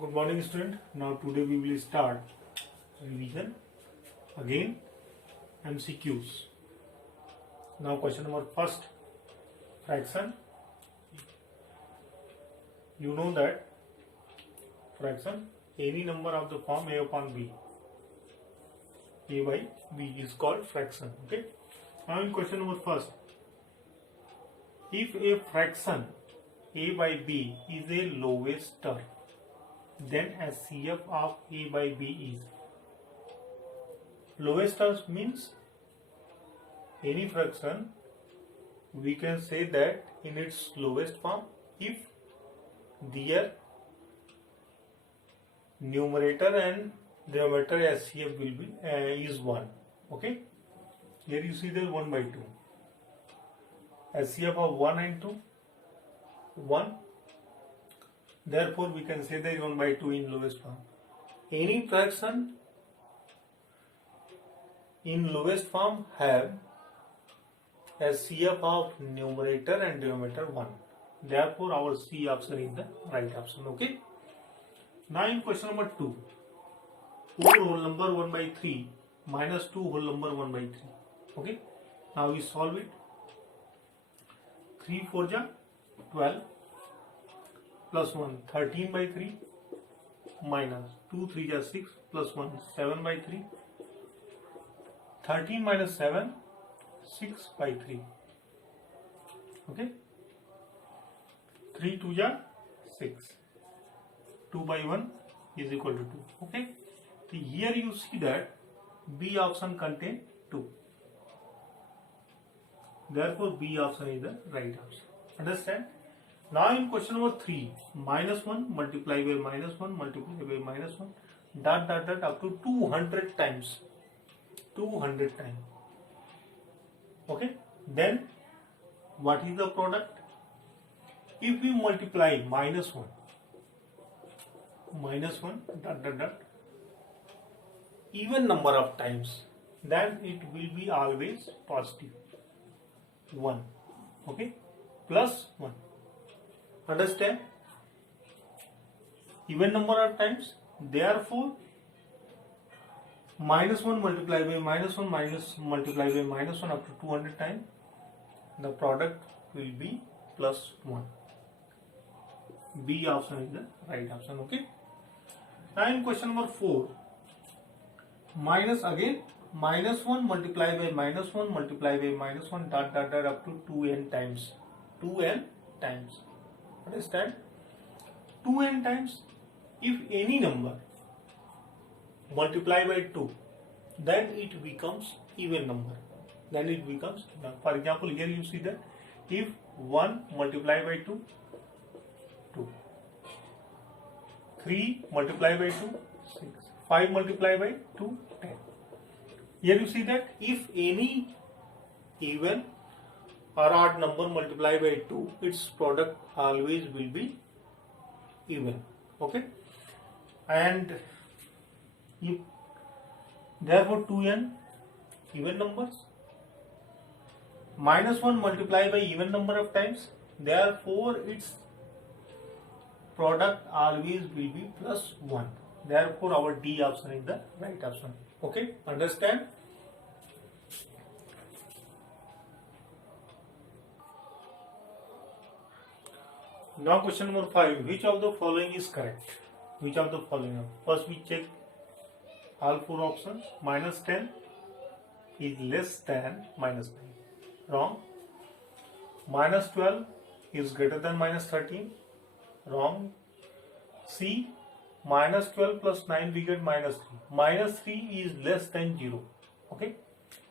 Good morning, student. Now today we will start revision again MCQs. Now question number first, fraction. You know that fraction, any number of the form a upon b, a by b is called fraction. Okay. Now in question number first, if a fraction a by b is a lowest term, then HCF of a by b is lowest terms means any fraction we can say that in its lowest form if their numerator and denominator HCF will be is 1. Okay, here you see there 1 by 2, HCF of 1 and 2 1. Therefore, we can say that 1 by 2 in lowest form. Any fraction in lowest form have HCF of numerator and denominator 1. Therefore, our C option is the right option. Okay. Now, in question number 2, 4 whole number 1 by 3 minus 2 whole number 1 by 3. Okay. Now, we solve it. 3 4 ja 12. Plus 1 13 by 3 minus 2 3 is 6 plus 1 7 by 3, 13 minus 7 6 by 3. Okay, 3 2 is 6, 2 by 1 is equal to 2. Okay, so here you see that B option contain 2, therefore B option is the right option. Understand? Now in question number 3, minus 1 multiplied by minus 1 multiplied by minus 1 dot dot dot up to 200 times. 200 times. Okay. Then what is the product? If we multiply minus 1 dot dot dot even number of times, then it will be always positive 1. Okay. Plus 1. Understand? Even number of times, therefore minus 1 multiplied by minus 1 minus multiplied by minus 1 up to 200 times, the product will be plus 1. B option is the right option. Okay. Now in question number 4, minus again minus 1 multiplied by minus 1 multiplied by minus 1 dot dot dot up to 2n times. 2n times. Understand? 2n times, if any number multiply by 2, then it becomes even number. For example, here you see that if 1 multiplied by 2, 2, 3 multiplied by 2, 6, 5 multiplied by 2, 10. Here you see that if any even or odd number multiplied by 2, its product always will be even. Okay, and if therefore 2n even numbers, minus 1 multiplied by even number of times, therefore its product always will be plus 1. Therefore our D option is the right option. Okay, understand? Now question number 5, which of the following is correct? Which of the following? First we check all 4 options. Minus 10 is less than minus 9. Wrong. Minus 12 is greater than minus 13. Wrong. C, minus 12 plus 9 we get minus 3. Minus 3 is less than 0. Okay.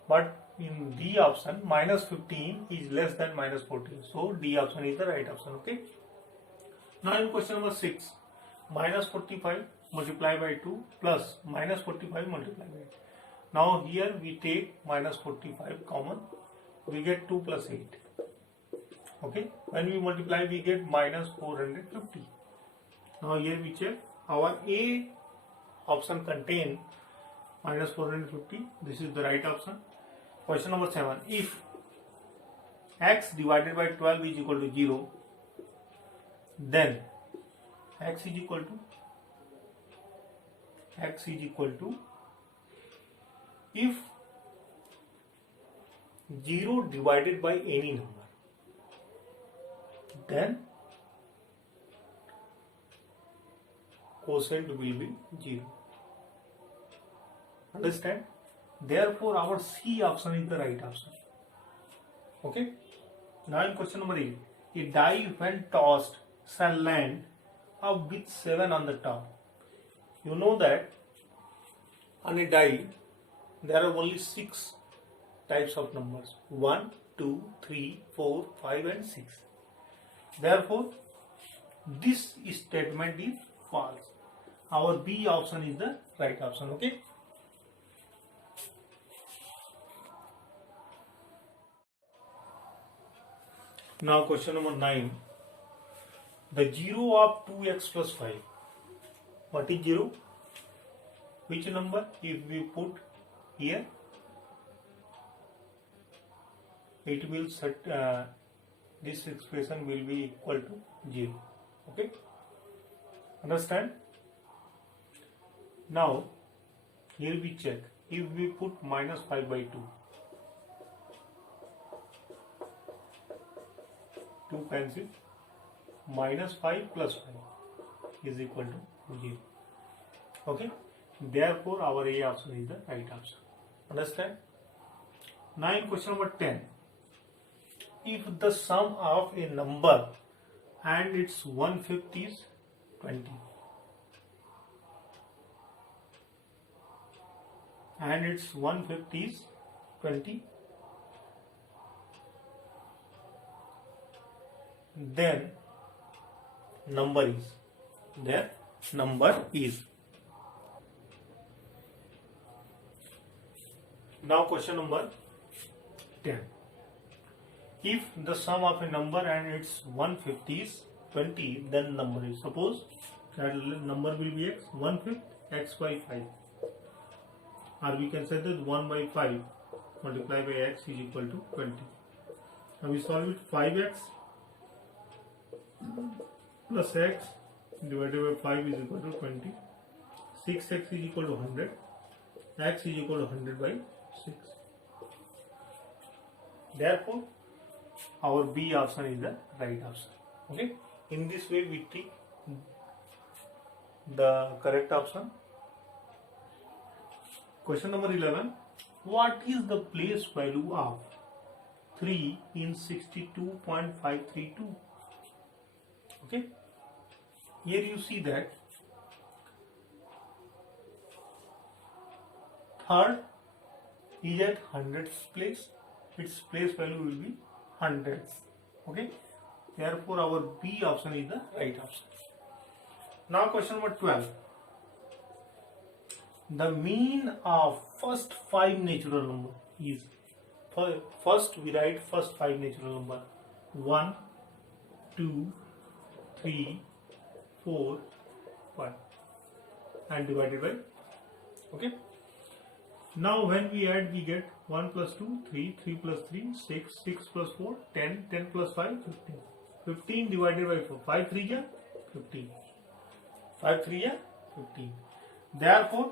But in D option, minus 15 is less than minus 14. So D option is the right option. Okay. Now in question number 6, minus 45 multiplied by 2 plus minus 45 multiplied by 8. Now here we take minus 45 common, we get 2 plus 8. Okay, when we multiply we get minus 450. Now here we check our A option contain minus 450. This is the right option. Question number 7, if x divided by 12 is equal to 0, then x is equal to x is equal to, if 0 divided by any number, then quotient will be 0. Understand? Therefore, our C option is the right option. Okay. Now in question number 8, a die when tossed shall land up with 7 on the top. You know that on a die there are only 6 types of numbers: 1, 2, 3, 4, 5 and 6. Therefore, this statement is false. Our B option is the right option. Okay. Now question number 9. The 0 of 2x plus 5. What is 0? Which number? If we put here, it will set, this expression will be equal to 0. Okay. Understand? Now here we check. If we put minus 5 by 2, 2 cancel, minus 5 plus 5 is equal to 0. Okay. Therefore, our A option is the right option. Understand? Now in question number 10, if the sum of a number and its 1/5 is 20, and its 1/5 is 20, then number is. Now question number 10. If the sum of a number and its 1/5 is 20, then number is. Suppose that number will be x, 1/5 x by 5. Or we can say that 1 by 5 multiplied by x is equal to 20. Now we solve it. 5x plus x divided by 5 is equal to 20. 6x is equal to 100. X is equal to 100 by 6. Therefore, our B option is the right option. Okay. In this way, we take the correct option. Question number 11. What is the place value of 3 in 62.532? Okay. Here you see that third is at hundreds place. Its place value will be hundreds. Okay. Therefore, our B option is the right option. Now question number 12. The mean of first 5 natural number is, first we write first 5 natural number: 1, 2, 3, 4, 5 and divided by. Okay. Now when we add, we get 1 plus 2, 3, 3 plus 3, 6, 6 plus 4, 10, 10 plus 5, 15. 15 divided by 4, 5 3 is 15. 5 3 is 15. Therefore,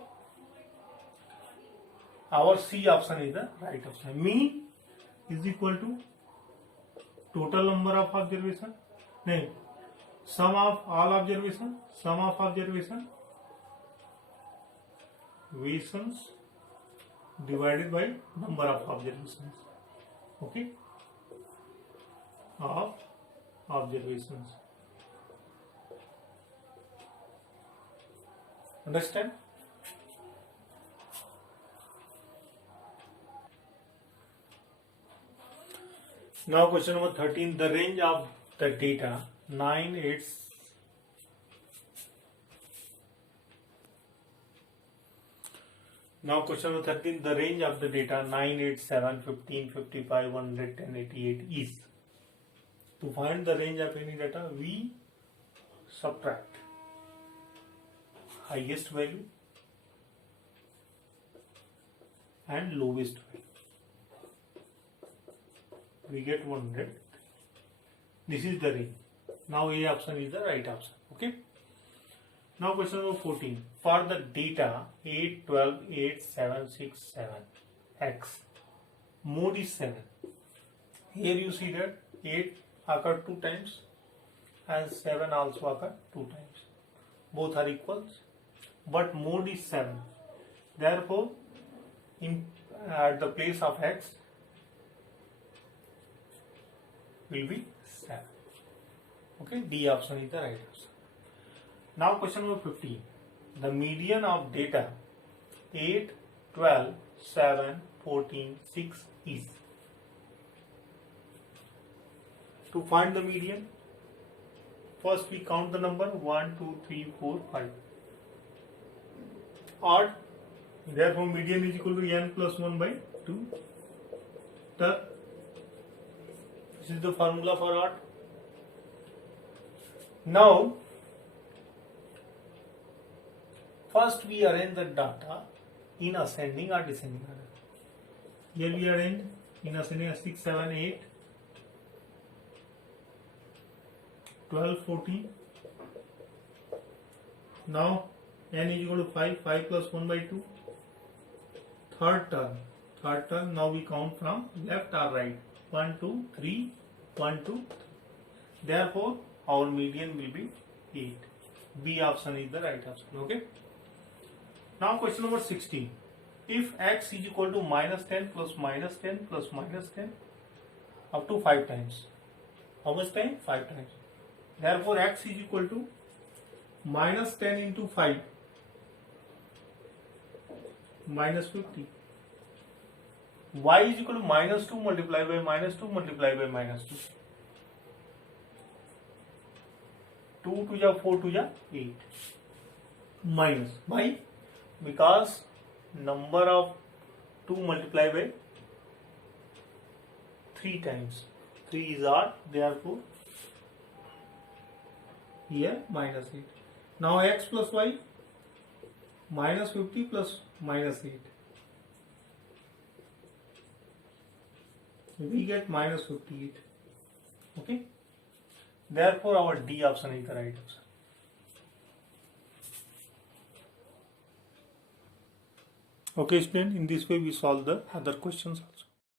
our C option is the right option. Mean is equal to total number of observation. No, sum of all observation. Sum of observations divided by number of observations. Okay, of observations. Understand? Now question number 13. The range of the data 9, 8. Now question number 13. The range of the data 9, 8, 7, 15, 55, 110, 88 is. To find the range of any data, we subtract highest value and lowest value. We get 100. This is the range. Now A option is the right option. Okay. Now question number 14. For the data 8, 12, 8, 7, 6, 7, x, mode is 7. Here you see that 8 occurred 2 times and 7 also occurred 2 times. Both are equals, but mode is 7. Therefore, at the place of x will be 7. Okay, D option is the right answer. Now question number 15. The median of data 8, 12, 7, 14, 6 is. To find the median, first we count the number 1, 2, 3, 4, 5. Odd, therefore median is equal to n plus 1 by 2. This is the formula for odd. Now, first we arrange the data in ascending or descending order. Here we arrange in ascending 6, 7, 8, 12, 14. Now n is equal to 5, 5 plus 1 by 2. Third term, now we count from left or right. 1, 2, 3, 1, 2, 3. Therefore, our median will be 8. B option is the right option. Okay. Now question number 16. If x is equal to minus 10 plus minus 10 plus minus 10 up to 5 times. How much time? 5 times. Therefore, x is equal to minus 10 into 5 minus 50. Y is equal to minus 2 multiplied by minus 2 multiplied by minus 2. 2 to the 4 to the 8. Minus. Why? Because number of 2 multiplied by 3 times. 3 is odd, therefore here minus 8. Now x plus y, minus 50 plus minus 8. We get minus 58. Okay. Therefore, our D option is the right option. Okay, student, in this way we solve the other questions.